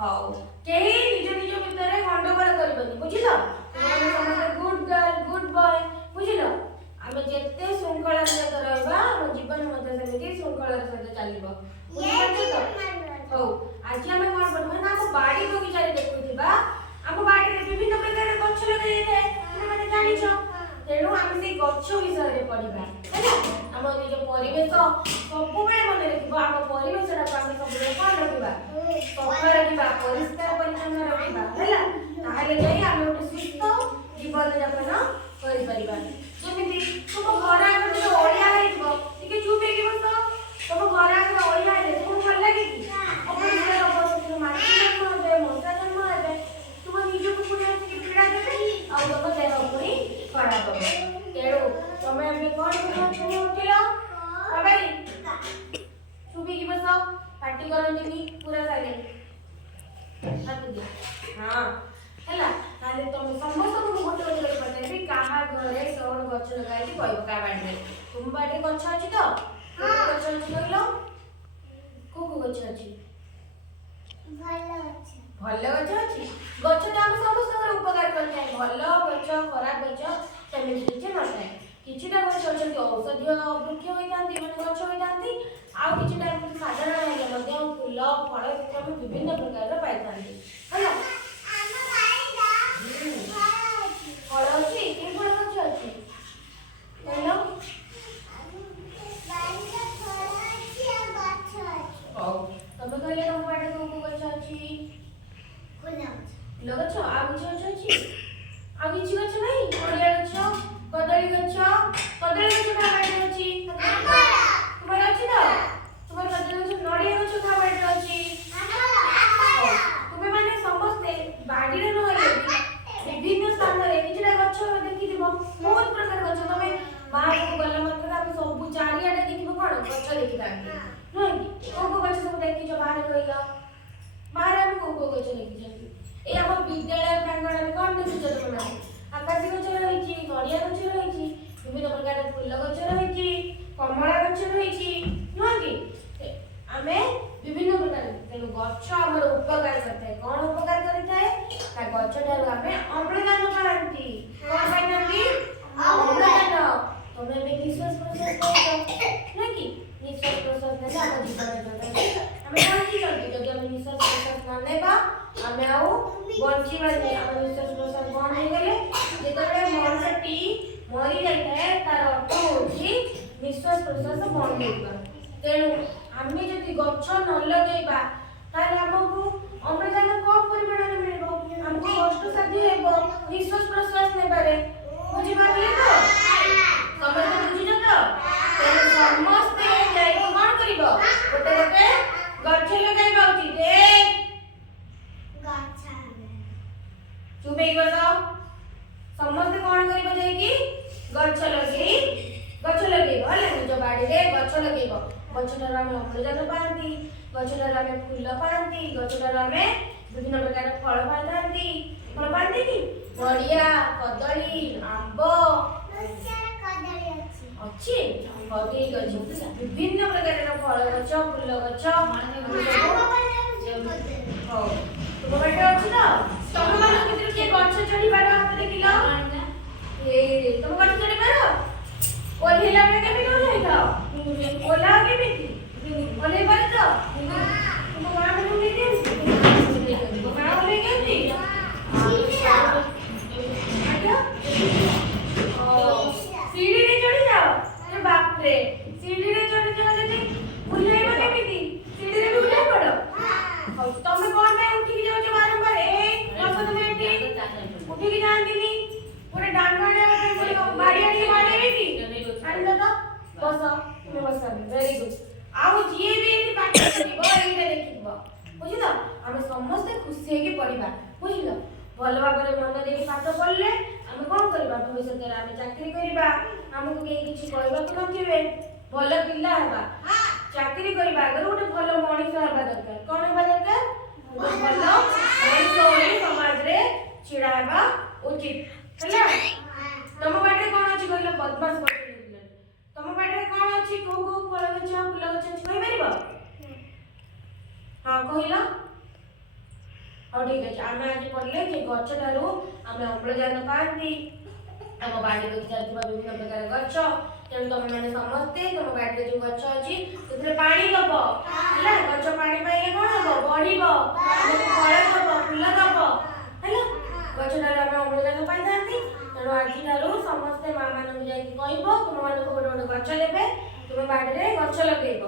ହଉ କେହି ନିଜ ନିଜ ଭିତରେ ଗଣ୍ଡଗୋଳ କରିବନି ବୁଝିଲ ତୁମେ ସମସ୍ତେ ଗୁଡ୍ ଗାର୍ଲ ଗୁଡ୍ ବୟ ବୁଝିଲ ଆମେ ଯେତେ ଶୃଙ୍ଖଳାର ସହିତ ରହିବା ଆମ ଜୀବନ ମଧ୍ୟ ସେମିତି ଶୃଙ୍ଖଳାର ସହିତ ଚାଲିବ ବୁଝିପାରୁଛ ତ ହଉ ଆଜି ଆମେ କଣ କରିବା ନା ଆମ ବାଡ଼ି ବଗିଚାରେ ଦେଖୁଥିବା ଆମ ବାଡ଼ିରେ ବିଭିନ୍ନ ପ୍ରକାର ଗଛ ଲଗାଯାଇଥାଏ ତୁମେମାନେ ଜାଣିଛ ତେଣୁ ଆମେ ସେଇ ଗଛ ବିଷୟରେ ପଢ଼ିବା ହେଲା ଆମ ନିଜ ପରିବେଶ ସବୁବେଳେ ମନେ ରଖିବ ଆମ ପରିବେଶଟାକୁ ଆମେ ସବୁବେଳେ କଣ ରଖିବା ସଫା ରଖିବା ପରିଷ୍କାର ପରିଚ୍ଛନ୍ନ ରଖିବା ହେଲା ତାହେଲେ ଯାଇ ଆମେ ଗୋଟେ ସୁସ୍ଥ ଜୀବନ ଯାପନ କରିପାରିବା ଯେମିତି ତୁମ ଘର ଆଗରେ ଟିକେ ଅଳିଆ ହେଇଥିବ ଟିକେ ଚୁପ୍ ହେଇକି ବସ ତୁମ ଘର ଆଗରେ ଅଳିଆ ହେଲେ ତୁମକୁ ଭଲ ଲାଗେ କି ଅପରିଷ୍କାର ହବ ସେଥିରୁ ମାଛି ଜନ୍ମ ହେବେ ମଶା ଜନ୍ମ ହେବେ ତୁମ ନିଜକୁ ପୁଣି ଆସିକି ପୀଡ଼ା ଦେବେ ଆଉ ତୁମ ଦେହ ପୁଣି ଖରାପ ହବ ତେଣୁ ତମେ ଏବେ କଣ ଉଠିଲ ବାବାଇ ଚୁପିକି ବସ ପାଟି କରନ୍ତିନି ପୁରା ସାଇଲେଣ୍ଟ ହଁ ହେଲା ତାହେଲେ ତମେ ସମସ୍ତଙ୍କୁ ମୁଁ ଗୋଟେ ଗୋଟେ କରି ପଚାରିବି କାହା ଘରେ କଣ ଗଛ ଲଗାଇଛି କହିବ କାହା ବାଡ଼ିରେ ତୁମ ବାଡ଼ିରେ ଗଛ ଅଛି ତ ଗଛ ଅଛି କହିଲ କୋଉ ଗଛ ଅଛି ଭଲ ଗଛ ଅଛି ଗଛ ତ ଆମେ ସମସ୍ତଙ୍କର ଉପକାର କରିଥାଏ ଭଲ ଗଛ ଖରାପ ଗଛ ସେମିତି କିଛି ନଥାଏ କିଛିଟା ଗଛ ଅଛନ୍ତି ଔଷଧୀୟ ବୃକ୍ଷ ହୋଇଥାନ୍ତି ମାନେ ଗଛ ହୋଇଥାନ୍ତି ଆଉ କିଛିଟା ସାଧାରଣ ହେଲେ ମଧ୍ୟ ଫୁଲ ଫଳ ଆମେ ବିଭିନ୍ନ ପ୍ରକାରର ପାଇଥାନ୍ତି ହେଲା ଫଳ ଅଛି କି ଫଳ ଗଛ ଅଛି କହିଲ ହଉ ତମେ କହିଲେ ତମ ବାଡ଼ିରେ କୋଉ ଗଛ ଅଛି ଫୁଲ ଗଛ ଆଉ କିଛି ଗଛ ଅଛି ଆଉ କିଛି ଗଛ ନାହିଁ ନଡ଼ିଆ ଗଛ କଦଳୀ ଗଛ କାହା ବାଡ଼ିରେ ଅଛି ତୁମର ଅଛି ତ ତୁମର କଦଳୀ ଗଛ ନଡ଼ିଆ ଗଛ କାହା ବାଡ଼ିରେ ଅଛି ତୁମେ ମାନେ ସମସ୍ତେ ବାଡ଼ିରେ ନହେଲେ ବିଭିନ୍ନ ସ୍ଥାନରେ କିଛିଟା ଗଛ ଦେଖିଥିବ ବହୁତ ପ୍ରକାର ଗଛ ତମେ ବାହାରକୁ ଗଲା ମାତ୍ରେ ଆମେ ସବୁ ଚାରିଆଡ଼େ ଦେଖିବ କଣ ଗଛ ଦେଖିଥାନ୍ତି ନୁହେଁ କି କୋଉ ଗଛ ସବୁ ଦେଖିଛ ବାହାରେ କହିଲ ବାହାରେ ଆମେ କୋଉ ଗଛ ଦେଖିଛନ୍ତି এই ଆମ ବିଦ୍ୟାଳୟ ପ୍ରାଙ୍ଗଣରେ କଣ ଦେଖୁଛ ତମେ ଆକାଶୀ ଗଛ ରହିଛି ନଡ଼ିଆ ଗଛ ରହିଛି ବିଭିନ୍ନ ପ୍ରକାର ଫୁଲ ଗଛ ରହିଛି କମଳା ଗଛ ରହିଛି ନୁହଁ କି ଆମେ ବିଭିନ୍ନ ପ୍ରକାର ତେଣୁ ଗଛ ଆମର ଉପକାର କରିଥାଏ କଣ ଉପକାର କରିଥାଏ ତା ଗଛ ଠାରୁ ଆମେ ଅମ୍ଳଜାନ ପାଆନ୍ତି କଣ ପାଇଥାନ୍ତି ଅମ୍ଳଜାନ ତମେ ଏବେ ନିଶ୍ୱାସ ପ୍ରଶ୍ୱାସ କରୁଛ ନୁହଁ କି ନିଶ୍ୱାସ ପ୍ରଶ୍ୱାସ ନେଲେ ଆମ ଜୀବନ ଯୋଉଟା ଆମେ ବଞ୍ଚିଛନ୍ତି ଯଦି ଆମେ ନିଶ୍ୱାସ ପ୍ରଶ୍ୱାସ ନ ନେବା ଆମେ ଆଉ ବଞ୍ଚିବାନି ଆମ ନିଶ୍ୱାସ ପ୍ରଶ୍ୱାସ ବନ୍ଦ ହେଇଗଲେ ଯେତେବେଳେ ମଣିଷଟି ମରି ଯାଇଥାଏ ତାର ଅର୍ଥ ହେଉଛି ନିଶ୍ୱାସ ପ୍ରଶ୍ୱାସ ବନ୍ଦ ହେଇଯିବା ତେଣୁ ଆମେ ଯଦି ଗଛ ନ ଲଗେଇବା ତାହେଲେ ଆମକୁ ଅମ୍ଳଜାନ କମ ପରିମାଣରେ ମିଳିବ ଆମକୁ କଷ୍ଟସାଧ୍ୟ ହେବ ନିଶ୍ୱାସ ପ୍ରଶ୍ୱାସ ନେବାରେ ବୁଝିପାରିଲେ ତ ସମସ୍ତେ ବୁଝିଛ ତ ତେଣୁ ସମସ୍ତେ ଯାଇକି କଣ କରିବ ଗୋଟେ ଗୋଟେ ଗଛ ଲଗାଇବା ଉଚିତ ଚୁପ ହେଇକି ବସ ସମସ୍ତେ କଣ କରିବ ଯାଇକି ଗଛ ଲଗେଇବ ହେଲା ନିଜ ବାଡ଼ିରେ ଗଛ ଲଗେଇବ ଗଛଠାରୁ ଆମେ ଅମ୍ଳଜାନ ପାଆନ୍ତି ଗଛଠାରୁ ଆମେ ଫୁଲ ପାଆନ୍ତି ଗଛଠାରୁ ଆମେ ବିଭିନ୍ନ ପ୍ରକାର ଫଳ ପାଇଥାନ୍ତି ଫଳ ପାଆନ୍ତି କି ନଡ଼ିଆ କଦଳୀ ଆମ୍ବ ଅଛି ହଉ ଠିକ ଅଛି ବିଭିନ୍ନ ପ୍ରକାରର ଫଳ ଗଛ ଫୁଲ ଗଛ ହଉ ତୁମ ବାଡ଼ିରେ ଅଛି ତ ତମମାନଙ୍କ ଭିତରୁ କିଏ ଗଛ ଚଢ଼ିବାର ହାତ ଦେଖିଲ ତମ ଗଛ ଚଢ଼ିବାର ଓହ୍ଲେଇଲା ବେଳେ କେମିତି ଓହ୍ଲେଇଥାଅ ଓହ୍ଲାଅ କେମିତି ଓହ୍ଲେଇ ପାରୁଛ ତୁମ ମା ମାନେ ଓହ୍ଲେଇ ଦିଅନ୍ତି ତୁମ ମା ଓହ୍ଲେଇ ଦିଅନ୍ତି ସିଡ଼ିରେ ଚଢ଼ି ଯାଅ ବାପରେ ସିଡ଼ିରେ ଚଢ଼ି ଯାଅ ଯଦି ଓହ୍ଲେଇବ କେମିତି ସିଡ଼ିରେ ବି ଓହ୍ଲେଇ ପଡ଼ ହଉ ତମେ କଣ ପାଇଁ ଉଠିକି ଯାଉଛ ବାରମ୍ବାର ବସ ତମେ ଏଠି ଉଠିକି ଯାଆନ୍ତିନି ଗୋଟେ ଡାଙ୍ଗ ବାଡ଼ି ଆଣିକି ବାଡ଼େଇବେ କି ଆଣିଲ ତ ବସ ତୁମେ ବସ ଭେରି ଗୁଡ୍ ଆଉ ଯିଏ ବି ଏଠି ପାଠ କରିବ ଏଇଟା ଦେଖିଥିବ ବୁଝିଲ ଆମେ ସମସ୍ତେ ଖୁସି ହେଇକି ପଢ଼ିବା ବୁଝିଲ ଭଲ ଭାବରେ ମନ ଦେଇକି ପାଠ ପଢ଼ିଲେ ଆମେ କଣ କରିବା ଭବିଷ୍ୟତରେ ଆମେ ଚାକିରି କରିବା ଆମକୁ କେହି କିଛି କହିବାକୁ ନଥିବେ ଭଲ ପିଲା ହେବା ଚାକିରି କରିବା ଆଗରୁ ଗୋଟେ ଭଲ ମଣିଷ ହେବା ଦରକାର କଣ ହେବା ଦରକାର ଗୋଟେ ଭଲ ମଣିଷ ହୋଇ ସମାଜରେ ଛିଡ଼ା ହେବା ଉଚିତ ହେଲା ତମ ବାଡ଼ିରେ କଣ ଅଛି କହିଲ ବଦମାସ କରିଥିଲେ ତମ ବାଡ଼ିରେ କଣ ଅଛି କୋଉ କୋଉ ଫଳ ଗଛ ଫୁଲ ଗଛ ଅଛି କହିପାରିବ ହଁ କହିଲ ହଉ ଠିକ ଅଛି ଆମେ ଆଜି ପଢିଲେ ଯେ ଗଛ ଠାରୁ ଆମେ ଅମ୍ଳଜାନ ପାଆନ୍ତି ଆମ ବାଡ଼ିରେ ଚାଲିଥିବା ବିଭିନ୍ନ ପ୍ରକାର ଗଛ ତେଣୁ ତମେମାନେ ସମସ୍ତେ ତମ ବାଡ଼ିରେ ଯୋଉ ଗଛ ଅଛି ସେଥିରେ ପାଣି ଦବ ହେଲା ଗଛ ପାଣି ପାଇଲେ କଣ ହବ ବଢିବ ଆମକୁ ଫଳ ଦବ ଫୁଲ ଦବ ହେଲା ଗଛ ଠାରୁ ଆମେ ଅମ୍ଳଜାନ ପାଇଥାନ୍ତି ତେଣୁ ଆଜିଠାରୁ ସମସ୍ତେ ମା ମାନଙ୍କୁ ଯାଇକି କହିବ ତୁମମାନଙ୍କୁ ଗୋଟେ ଗୋଟେ ଗଛ ଦେବେ ତୁମ ବାଡ଼ିରେ ଗଛ ଲଗେଇବ।